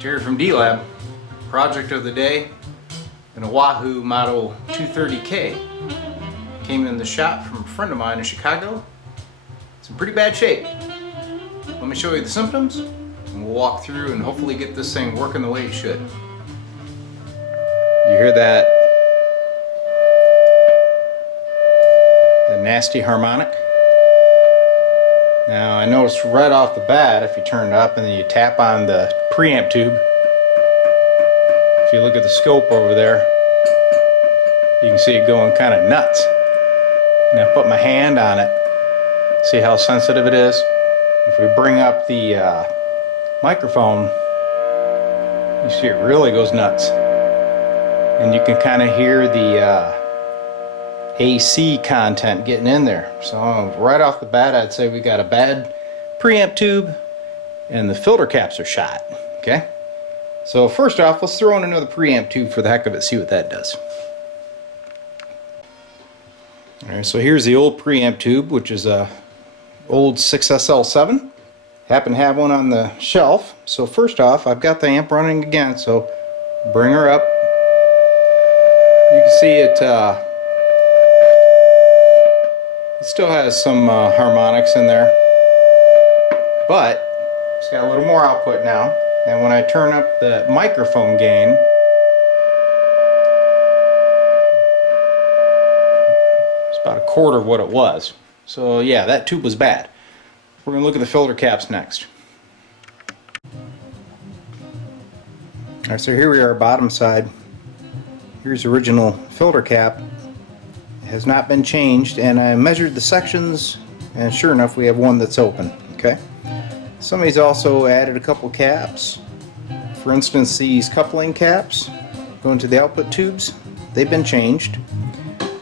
Jerry from D-Lab. Project of the day, an Oahu Model 230K. Came in the shop from a friend of mine in Chicago. It's in pretty bad shape. Let me show you the symptoms, and we'll walk through and hopefully get this thing working the way it should. You hear that? The nasty harmonic. Now I noticed right off the bat, if you turn it up and then you tap on the preamp tube, if you look at the scope over there, you can see it going kind of nuts. And I put my hand on it, see how sensitive it is. If we bring up the microphone, you see it really goes nuts. And you can kind of hear the AC content getting in there. So right off the bat, I'd say we got a bad preamp tube and the filter caps are shot. Okay, so first off, let's throw in another preamp tube for the heck of it, see what that does. Alright, so here's the old preamp tube, which is a old 6SL7. Happen to have one on the shelf. So first off, I've got the amp running again, so bring her up. You can see it still has some harmonics in there, but it's got a little more output now. And when I turn up the microphone gain, it's about a quarter of what it was. So yeah, that tube was bad. We're going to look at the filter caps next. Alright, so here we are, bottom side. Here's the original filter cap. Has not been changed, and I measured the sections, and sure enough we have one that's open. Okay, somebody's also added a couple caps. For instance, these coupling caps going to the output tubes, they've been changed,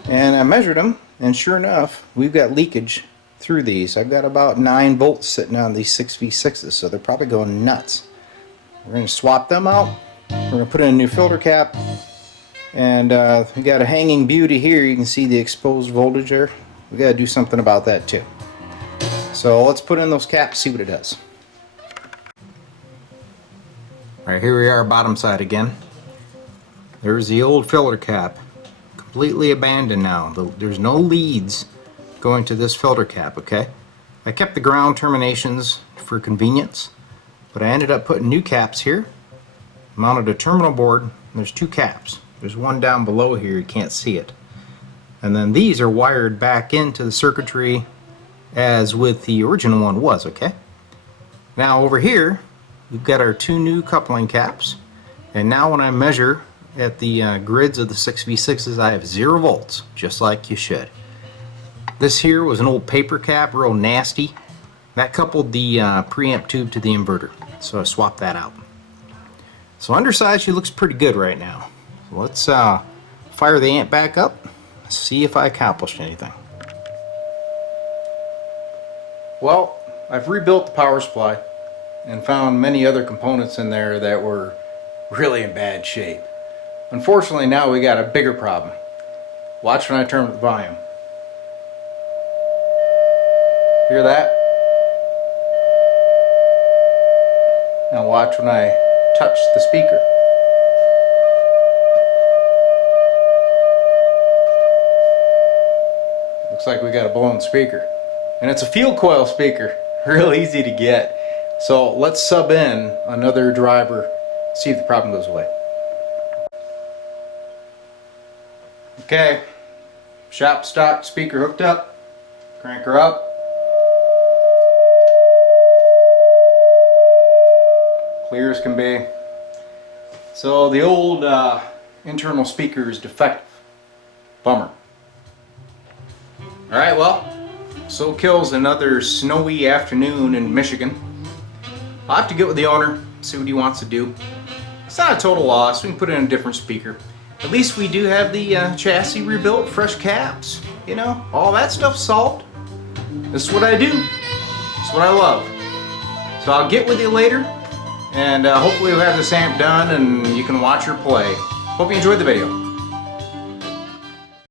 and I measured them, and sure enough we've got leakage through these. I've got about 9 volts sitting on these 6V6s, so they're probably going nuts. We're going to swap them out. We're going to put in a new filter cap. And we got a hanging beauty here. You can see the exposed voltage there. We got to do something about that too. So let's put in those caps, see what it does. Alright, here we are, bottom side again. There's the old filter cap, completely abandoned now. There's no leads going to this filter cap. Okay, I kept the ground terminations for convenience, but I ended up putting new caps here. Mounted a terminal board, and there's 2 caps. There's one down below here, you can't see it. And then these are wired back into the circuitry as with the original one was, okay? Now over here, we've got our 2 new coupling caps. And now when I measure at the grids of the 6V6s, I have 0 volts, just like you should. This here was an old paper cap, real nasty. That coupled the preamp tube to the inverter, so I swapped that out. So underside, she looks pretty good right now. Let's fire the amp back up, see if I accomplished anything. Well, I've rebuilt the power supply and found many other components in there that were really in bad shape. Unfortunately, now we got a bigger problem. Watch when I turn up the volume. Hear that? Now watch when I touch the speaker. Looks like we got a blown speaker. And it's a field coil speaker. Real easy to get. So let's sub in another driver, see if the problem goes away. Okay, shop stock speaker hooked up. Crank her up. Clear as can be. So the old internal speaker is defective. Bummer. Alright, well, so kills another snowy afternoon in Michigan. I'll have to get with the owner, see what he wants to do. It's not a total loss, we can put in a different speaker. At least we do have the chassis rebuilt, fresh caps, you know, all that stuff's solved. This is what I do. This is what I love. So I'll get with you later, and hopefully we'll have this amp done and you can watch her play. Hope you enjoyed the video.